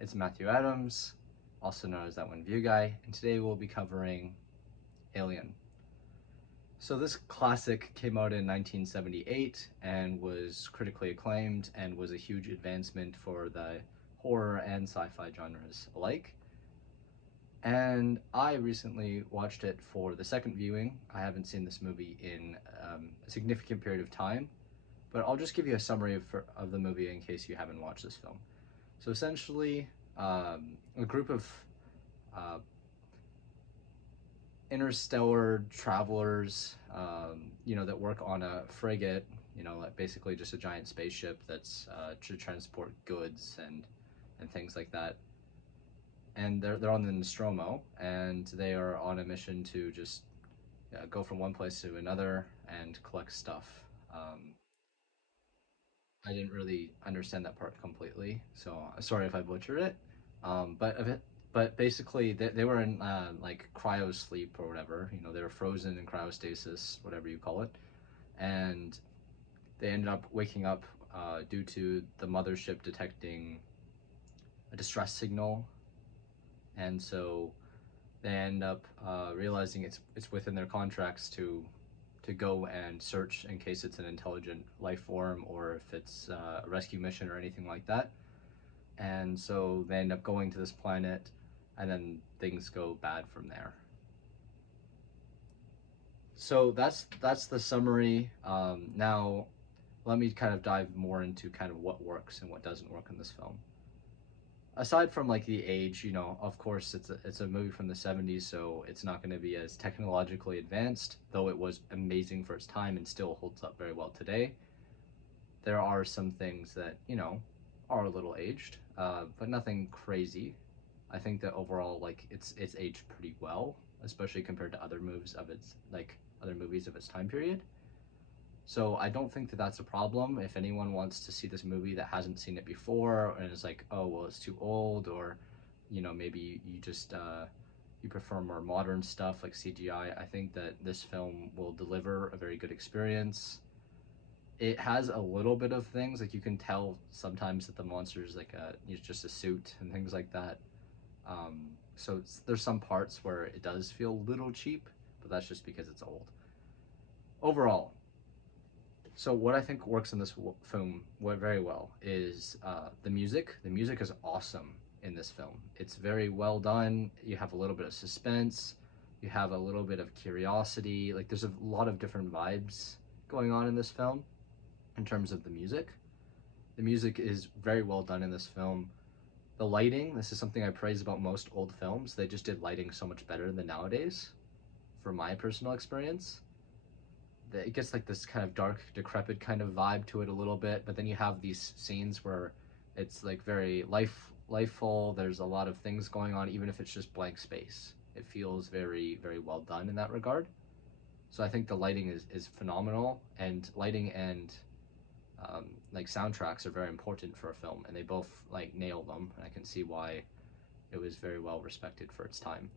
It's Matthew Adams, also known as That One View Guy, and today we'll be covering Alien. So this classic came out in 1978 and was critically acclaimed and was a huge advancement for the horror and sci-fi genres alike. And I recently watched it for the second viewing. I haven't seen this movie in a significant period of time, but I'll just give you a summary of the movie in case you haven't watched this film. So essentially, a group of uh, interstellar travelers, that work on a frigate, like basically just a giant spaceship that's to transport goods and things like that. And they're on the Nostromo, and they are on a mission to just go from one place to another and collect stuff. Um, I didn't really understand that part completely, so sorry if I butchered it. But basically, they were in like cryo sleep or whatever. They were frozen in cryostasis, whatever you call it, and they ended up waking up due to the mothership detecting a distress signal, and so they end up realizing it's within their contracts to go and search in case it's an intelligent life form or if it's a rescue mission or anything like that. And so they end up going to this planet, and then things go bad from there. So that's the summary. Now, let me kind of dive more into kind of what works and what doesn't work in this film. Aside from like the age, of course it's a movie from the 70s, so it's not going to be as technologically advanced, though it was amazing for its time and still holds up very well today. There are some things that are a little aged, but nothing crazy. I think that overall, like it's aged pretty well, especially compared to other movies of its time period. So I don't think that that's a problem. If anyone wants to see this movie that hasn't seen it before and is like, oh well, it's too old, or maybe you just you prefer more modern stuff like CGI, I think that this film will deliver a very good experience. It has a little bit of things like you can tell sometimes that the monster is like it's just a suit and things like that. So there's some parts where it does feel a little cheap, but that's just because it's old. Overall, so what I think works in this film very well is the music. The music is awesome in this film. It's very well done. You have a little bit of suspense. You have a little bit of curiosity. Like there's a lot of different vibes going on in this film in terms of the music. The music is very well done in this film. The lighting, this is something I praise about most old films. They just did lighting so much better than nowadays, from my personal experience. It gets like this kind of dark, decrepit kind of vibe to it a little bit, but then you have these scenes where it's like very lifeful. There's a lot of things going on, even if it's just blank space. It feels very, very well done in that regard. So I think the lighting is phenomenal, and lighting and like soundtracks are very important for a film, and they both like nail them, and I can see why it was very well respected for its time.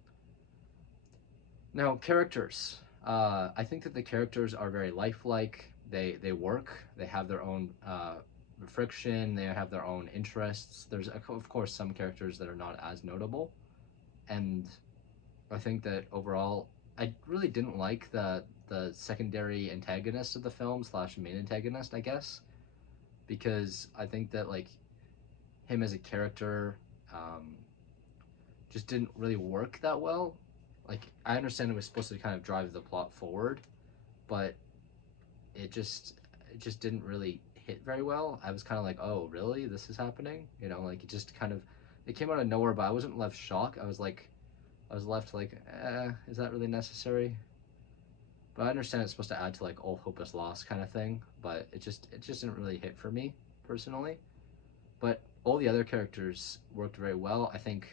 Now, characters. I think that the characters are very lifelike. They work. They have their own friction. They have their own interests. There's of course some characters that are not as notable, and I think that overall, I really didn't like the secondary antagonist of the film slash main antagonist, I guess, because I think that like him as a character um, just didn't really work that well. Like I understand it was supposed to kind of drive the plot forward, but it just it just didn't really hit very well. I was kind of like, oh really, this is happening? Like it just kind of it came out of nowhere, but I wasn't left shocked. I was left like, is that really necessary? But I understand it's supposed to add to like all hope is lost kind of thing, but it just didn't really hit for me personally. But all the other characters worked very well. I think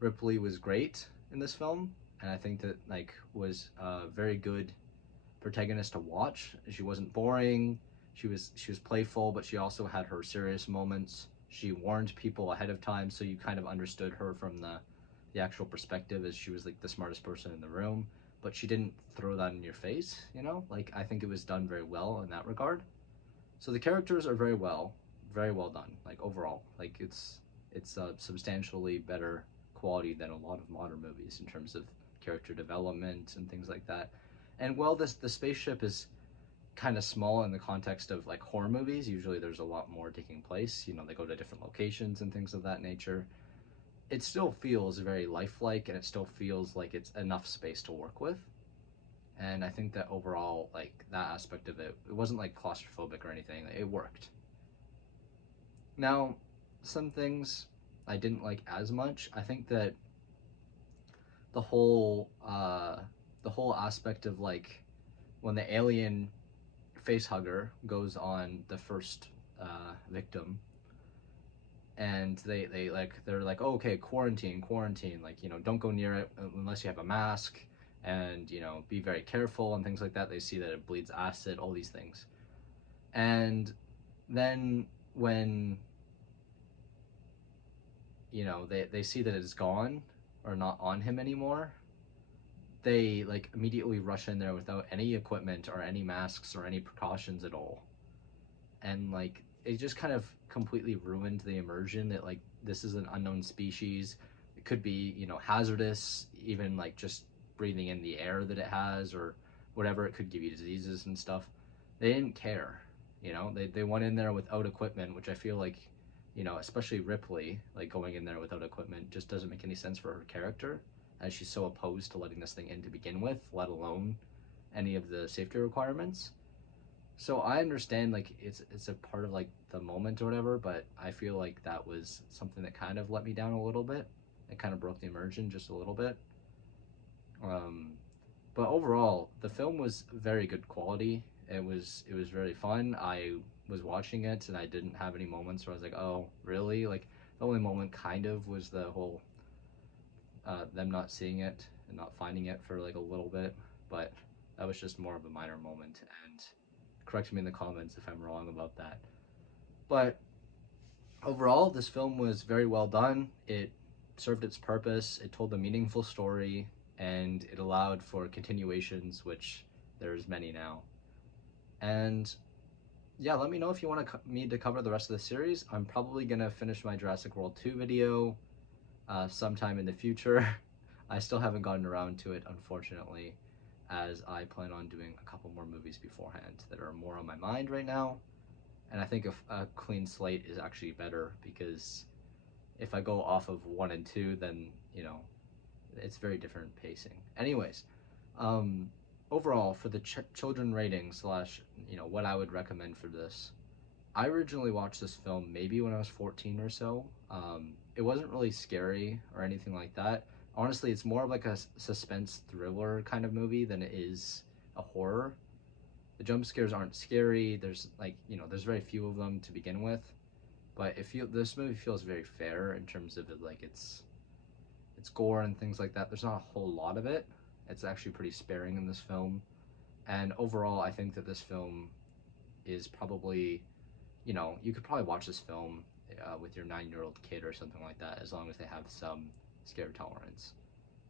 Ripley was great in this film, and I think that like was a very good protagonist to watch. She wasn't boring. She was playful, but she also had her serious moments. She warned people ahead of time, so you kind of understood her from the actual perspective as she was like the smartest person in the room. But she didn't throw that in your face. Like I think it was done very well in that regard. So the characters are very well very well done. Like overall, like it's substantially better quality than a lot of modern movies in terms of character development and things like that. And while this the spaceship is kind of small in the context of like horror movies, usually there's a lot more taking place. You know, they go to different locations and things of that nature. It still feels very lifelike, and it still feels like it's enough space to work with. And I think that overall, like that aspect of it, it wasn't like claustrophobic or anything. It worked. Now, some things I didn't like as much. I think that the whole the whole aspect of like when the alien face hugger goes on the first victim, and they're like, oh, okay, quarantine, like, you know, don't go near it unless you have a mask, and, you know, be very careful and things like that. They see that it bleeds acid, all these things. And then when, you know, they see that it's gone or not on him anymore, they like immediately rush in there without any equipment or any masks or any precautions at all. And like it just kind of completely ruined the immersion that like this is an unknown species. It could be, you know, hazardous, even like just breathing in the air that it has or whatever. It could give you diseases and stuff. They didn't care. You know, they went in there without equipment, which I feel like, you know, especially Ripley, like going in there without equipment just doesn't make any sense for her character, as she's so opposed to letting this thing in to begin with, let alone any of the safety requirements. So I understand like it's a part of like the moment or whatever, but I feel like that was something that kind of let me down a little bit. It kind of broke the immersion just a little bit. Um, but overall, the film was very good quality. It was very fun. I was watching it and I didn't have any moments where I was like, oh, really? Like the only moment kind of was the whole them not seeing it and not finding it for like a little bit, but that was just more of a minor moment. And correct me in the comments if I'm wrong about that. But overall, this film was very well done. It served its purpose, it told a meaningful story, and it allowed for continuations, which there's many now. And yeah, let me know if you want me to cover the rest of the series. I'm probably gonna finish my Jurassic World 2 video sometime in the future. I still haven't gotten around to it, unfortunately, as I plan on doing a couple more movies beforehand that are more on my mind right now. And I think a clean slate is actually better, because if I go off of 1 and 2, then, you know, it's very different pacing. Anyways, um, overall, for the children rating slash, you know, what I would recommend for this, I originally watched this film maybe when I was 14 or so. It wasn't really scary or anything like that. Honestly, it's more of like a suspense thriller kind of movie than it is a horror. The jump scares aren't scary. There's like, you know, there's very few of them to begin with. But this movie feels very fair in terms of it, like it's gore and things like that. There's not a whole lot of it. It's actually pretty sparing in this film. And overall, I think that this film is probably, you know, you could probably watch this film with your 9-year-old kid or something like that, as long as they have some scare tolerance.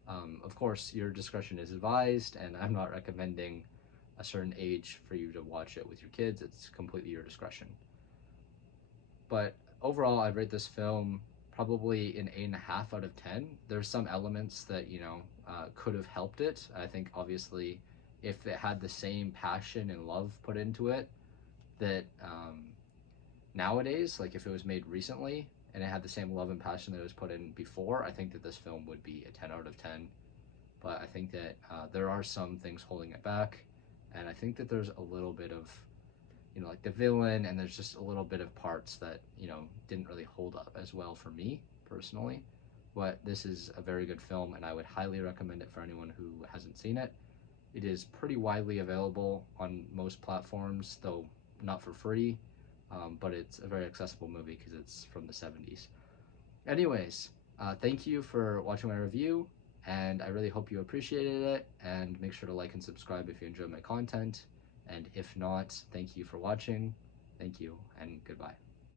Of course, your discretion is advised, and I'm not recommending a certain age for you to watch it with your kids. It's completely your discretion. But overall, I'd rate this film probably an 8.5 out of 10. There's some elements that, you know, could have helped it. I think obviously if it had the same passion and love put into it that nowadays, like if it was made recently and it had the same love and passion that it was put in before, I think that this film would be a 10 out of 10. But I think that there are some things holding it back, and I think that there's a little bit of, you know, like the villain, and there's just a little bit of parts that, you know, didn't really hold up as well for me personally. But this is a very good film, and I would highly recommend it for anyone who hasn't seen it. It is pretty widely available on most platforms, though not for free, but it's a very accessible movie because it's from the 70s. Anyways, thank you for watching my review, and I really hope you appreciated it, and make sure to like and subscribe if you enjoy my content, and if not, thank you for watching. Thank you, and goodbye.